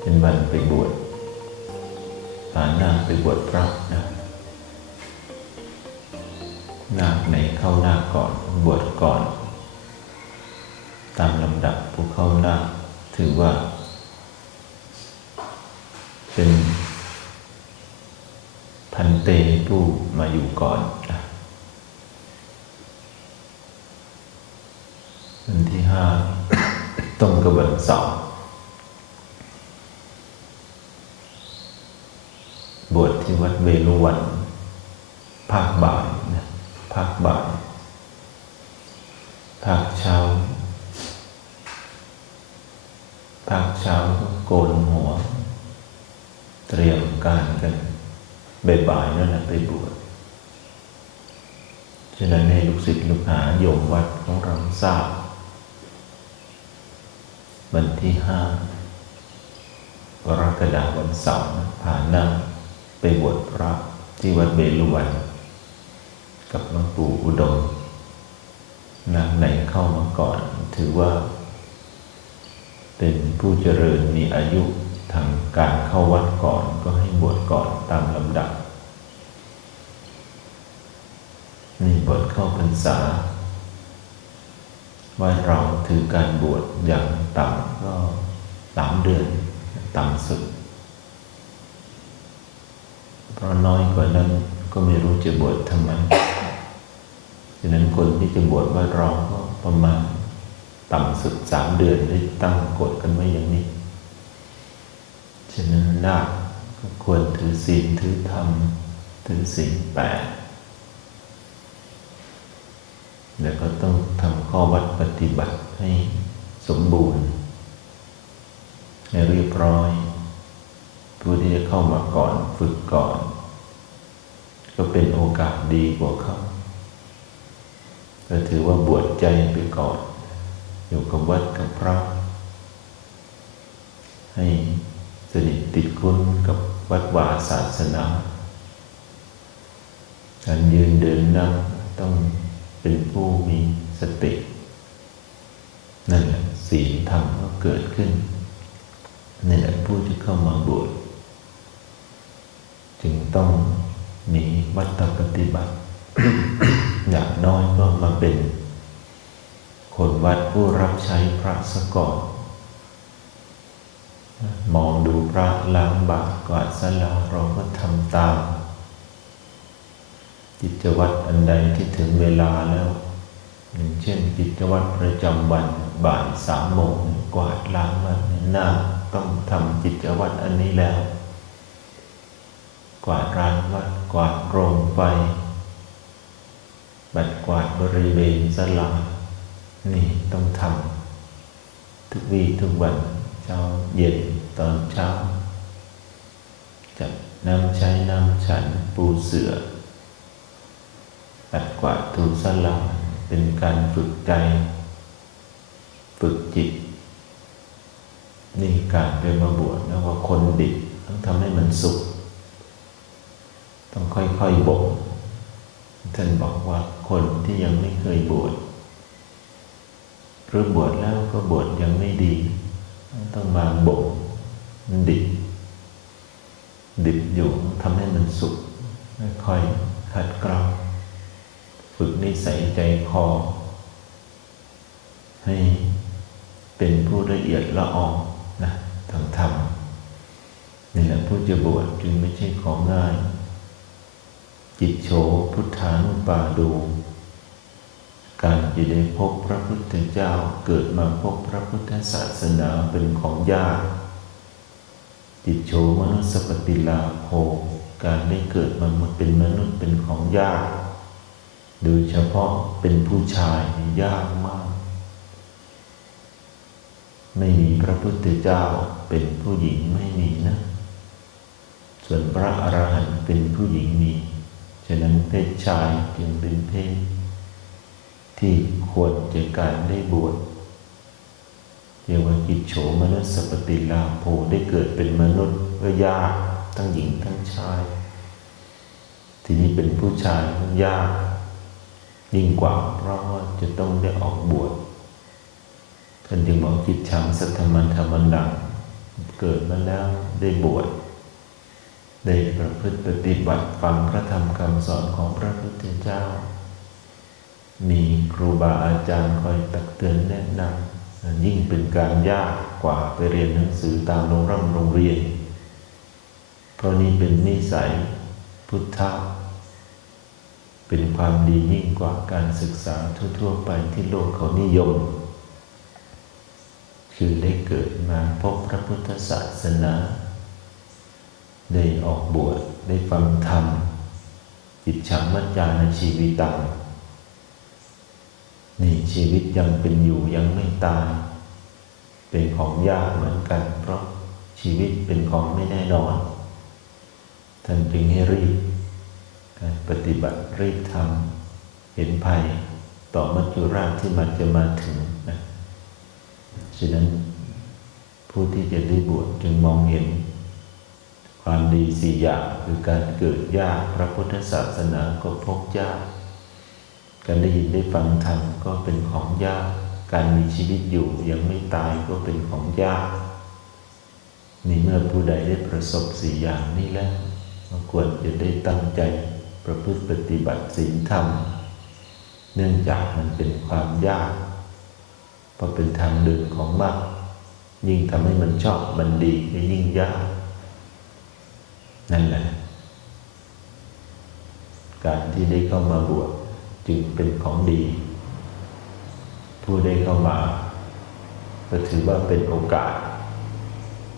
เป็นวันไปบวชพานาคไปบวชพระนะนาคไหนเข้านาคก่อน บวชก่อน ตามลำดับผู้เข้านาคถือว่า เป็นพันเตผู้มาอยู่ก่อนนะวันที่ห้าตรงกับวันเสาร์บวช ที่วัดเวรุวัน ภาคบ่ายนะภาคบ่าย ภาคเช้า ภาคเช้าก็โกนหัว เตรียมการกันบ่ายๆนั่นแหละไปบวชฉะนั้นให้ลูกศิษย์ลูกหาโยมวัดของเราทราบวันที่ห้ากรกฎาคมวันเสาร์นะพานั่ง ไปบวชพระที่วัดเบลุวัน กับหลวงปู่อุดมนางไหนเข้ามาก่อน ถือว่า เป็นผู้เจริญมีอายุทางการเข้าวัดก่อนก็ให้บวชก่อนตามลำดับนี่บวชเข้าพรรษาว่าเราถือการบวชอย่างต่ำก็สามเดือนต่ำสุด เพราน้อยกว่านั้นก็ไม่รู้จะบวชทำไมฉะนั้นคนที่จะบวชว่าเราก็ประมาณต่ำสุดสามเดือนได้ตั้งกฎกันไว้อย่างนี้ ฉะนั้นนาคก็ควรถือศีลถือธรรม ถือศีลแปดแล้วก็ต้องทำข้อวัดปฏิบัติให้สมบูรณ์ให้เรียบร้อย ผู้ที่จะเข้ามาก่อนฝึกก่อน ก็เป็นโอกาสดีกว่าเขาก็ถือว่าบวชใจไปก่อน อยู่กับวัดกับพระให้สนิทติดคุ้นกับวัดวาศาสนาการยืนเดินนั่งต้องเป็นผู้มีสตินั่นแหละศีลธรรมก็เกิดขึ้นนี่แหละผู้ที่เข้ามาบวชจึงต้อง มีวัตปฏิบัติ อย่างน้อยก็มาเป็น คนวัดผู้รับใช้พระสก่อนมองดูพระล้างบาตรกวาดสลาเราก็ทำตามกิจวัตรอันใดที่ถึงเวลาแล้วอย่างเช่นกิจวัตรประจำวันบ่ายสามโมงกวาดล้างวัดหน้า ต้องทำกิจวัตรอันนี้แล้ว กวาดร้านวัดกวาดโรงไฟบัดกวาดบริเวณสลานี่ต้องทำทุกวีทุกวันเช้าเย็นตอนเช้าจัดน้ำใช้น้ำฉันปูเสือปัดกวาดถูสลาเป็นการฝึกใจ ฝึกจิต นี่การเป็นมาบวชแล้วว่าคนดิบต้องทำให้มันสุข ต้องค่อยๆบ่มท่านบอกว่าคนที่ยังไม่เคยบวชหรือบวชแล้วก็บวชยังไม่ดี ต้องมาบ่มดิบดิบอยู่ทำให้มันสุขค่อยๆหัดเกลาฝึกนิสัยใจคอ ให้เป็นผู้ละเอียดละออนะทางธรรมนี่แหละผู้จะบวชจึงไม่ใช่ของง่าย จิตโฉพุทธานุปาดูการจะได้พบพระพุทธเจ้าเกิดมาพบพระพุทธศาสนาเป็นของยาก จิตโฉมนุสปฏิลาโภการได้เกิดมาเป็นมนุษย์เป็นของยาก โดยเฉพาะเป็นผู้ชายยากมาก ไม่มีพระพุทธเจ้าเป็นผู้หญิงไม่มีนะ ส่วนพระอรหันต์เป็นผู้หญิงมี ฉะนั้นเพศชายจึงเป็นเพศที่ควรจะการได้บวชเรียกว่ากิจโฉมนุสสปฏิลาโภได้เกิดเป็นมนุษย์ก็ยากทั้งหญิงทั้งชาย ทีนี้เป็นผู้ชายยาก ยิ่งกว่าเพราะว่าจะต้องได้ออกบวชท่านจึงบอกจิตชังสัทธมันธรรมันดังเกิดมาแล้วได้บวช ได้ประพฤติปฏิบัติฟังพระธรรมคำสอนของพระพุทธเจ้า มีครูบาอาจารย์คอยตักเตือนแนะนำยิ่งเป็นการยากกว่าไปเรียนหนังสือตามโรงร่ำโรงเรียน เพราะนี้เป็นนิสัยพุทธะเป็นความดียิ่งกว่าการศึกษาทั่ว ๆ ไปที่โลกเขานิยม คือได้เกิดมาพบพระพุทธศาสนา ได้ออกบวชได้ฟังธรรมจิตฉังมัจจานชีวิตตังนี่ชีวิตยังเป็นอยู่ยังไม่ตาย เป็นของยากเหมือนกัน เพราะชีวิตเป็นของไม่แน่นอน ท่านจึงให้รีบการปฏิบัติรีบทำเห็นภัยต่อมัจจุราชที่มันจะมาถึงนะฉะนั้นผู้ที่จะได้บวชจึงมองเห็น ความดีสี่อย่างคือการเกิดยากพระพุทธศาสนาก็พบยาก การได้ยินได้ฟังธรรมก็เป็นของยาก การมีชีวิตอยู่ยังไม่ตายก็เป็นของยากนี่เมื่อผู้ใดได้ประสบสี่อย่างนี้แล้วควรจะได้ตั้งใจประพฤติปฏิบัติศีลธรรม เนื่องจากมันเป็นความยากเพราะเป็นทางเดินของมรรคยิ่งทำให้มันชอบมันดีก็ยิ่งยาก นั่นแหละ การที่ได้เข้ามาบวชจึงเป็นของดี ผู้ได้เข้ามา ก็ถือว่าเป็นโอกาส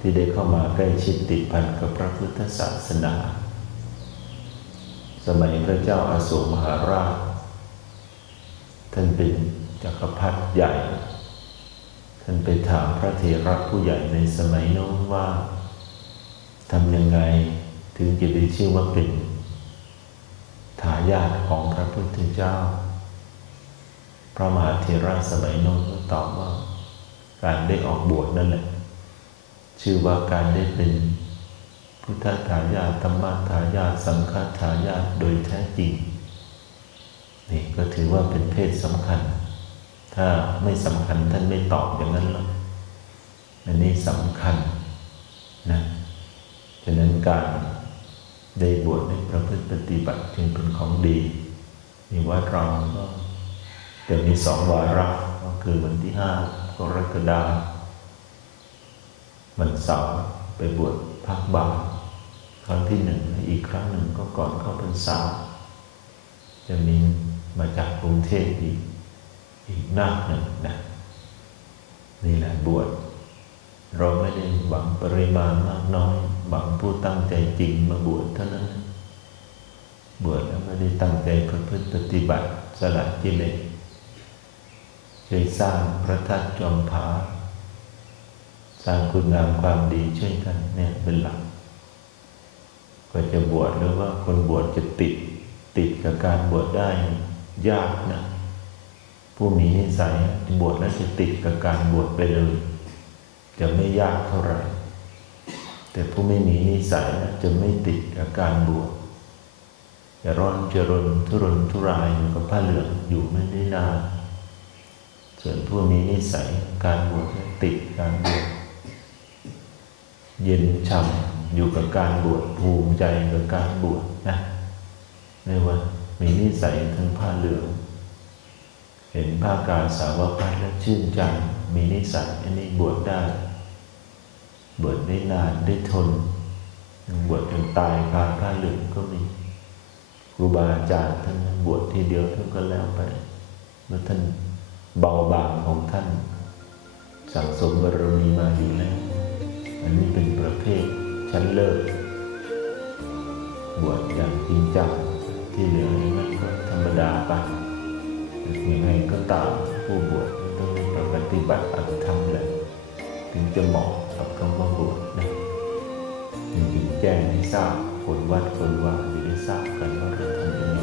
ที่ได้เข้ามาใกล้ชิดติดพันกับพระพุทธศาสนา สมัยพระเจ้าอาโศกมหาราช ท่านเป็นจักรพรรดิใหญ่ ท่านไปถามพระเถระผู้ใหญ่ในสมัยโน้นว่าทำยังไง ถึงจะได้ชื่อว่าเป็นทายาทของพระพุทธเจ้า พระมหาเถระสมัยโน้นตอบว่า การได้ออกบวชนั่นแหละ ชื่อว่าการได้เป็นพุทธทายาทธรรมทายาทสังฆทายาทโดยแท้จริงนี่ก็ถือว่าเป็นเพศสำคัญ ถ้าไม่สำคัญท่านไม่ตอบอย่างนั้นหรอกอันนี้สำคัญนะฉะนั้นการ ได้บวชได้ประพฤติปฏิบัติจึงเป็นของดี มีวัดเราก็จะมีสองวาระก็คือวันที่ห้ากรกฎาคมวันเสาร์ไปบวชพักบาครั้งที่หนึ่งอีกครั้งหนึ่งก็ก่อนเข้าพรรษาจะมีมาจากกรุงเทพอีกอีกนาคหนึ่งนะนี่แหละบวชเราไม่ได้หวังปริมาณมากน้อย หวังผู้ตั้งใจจริงมาบวชเท่านั้น บวชแล้วไม่ได้ตั้งใจประพฤติปฏิบัติสละกิเลสช่วยสร้างพระทัตจอมผา สร้างคุณงามความดีช่วยกันเนี่ยเป็นหลักก็จะบวชหรือว่าคนบวชจะติดติดกับการบวชได้ยากนะผู้มีนิสัยบวชแล้วจะติดกับการบวชไปเลย จะไม่ยากเท่าไหร่ แต่ผู้ไม่มีนิสัยจะไม่ติดกับการบวชจะร้อนจะรนทุรนทุรายอยู่กับผ้าเหลืองอยู่ไม่ได้นานส่วนผู้มีนิสัยการบวชติดการบวชเย็นช่ำอยู่กับการบวชภูมิใจกับการบวชนะไม่ว่ามีนิสัยทั้งผ้าเหลือง เห็นผ้ากาสาวพัดแล้วชื่นใจมีนิสัยอันนี้บวชได้ บวชได้นานได้ทนบวชจนตายคาผ้าเหลืองก็มีครูบาอาจารย์ท่านบวชทีเดียวท่านก็แล้วไปเมื่อท่านเบาบางของท่าน สั่งสมบารมีมาอยู่แล้วอันนี้เป็นประเภทชั้นเลิศบวชอย่างจริงจังที่เหลือนั้นก็ธรรมดาไปยังไงก็ตามผู้บวชต้องปฏิบัติอัตธรรมแหละถึงจะเหมาะ กับคำว่าบวชนะจึงแจ้งให้ทราบคนวัดคนว่าจะได้ทราบกันว่าเราทำยังไง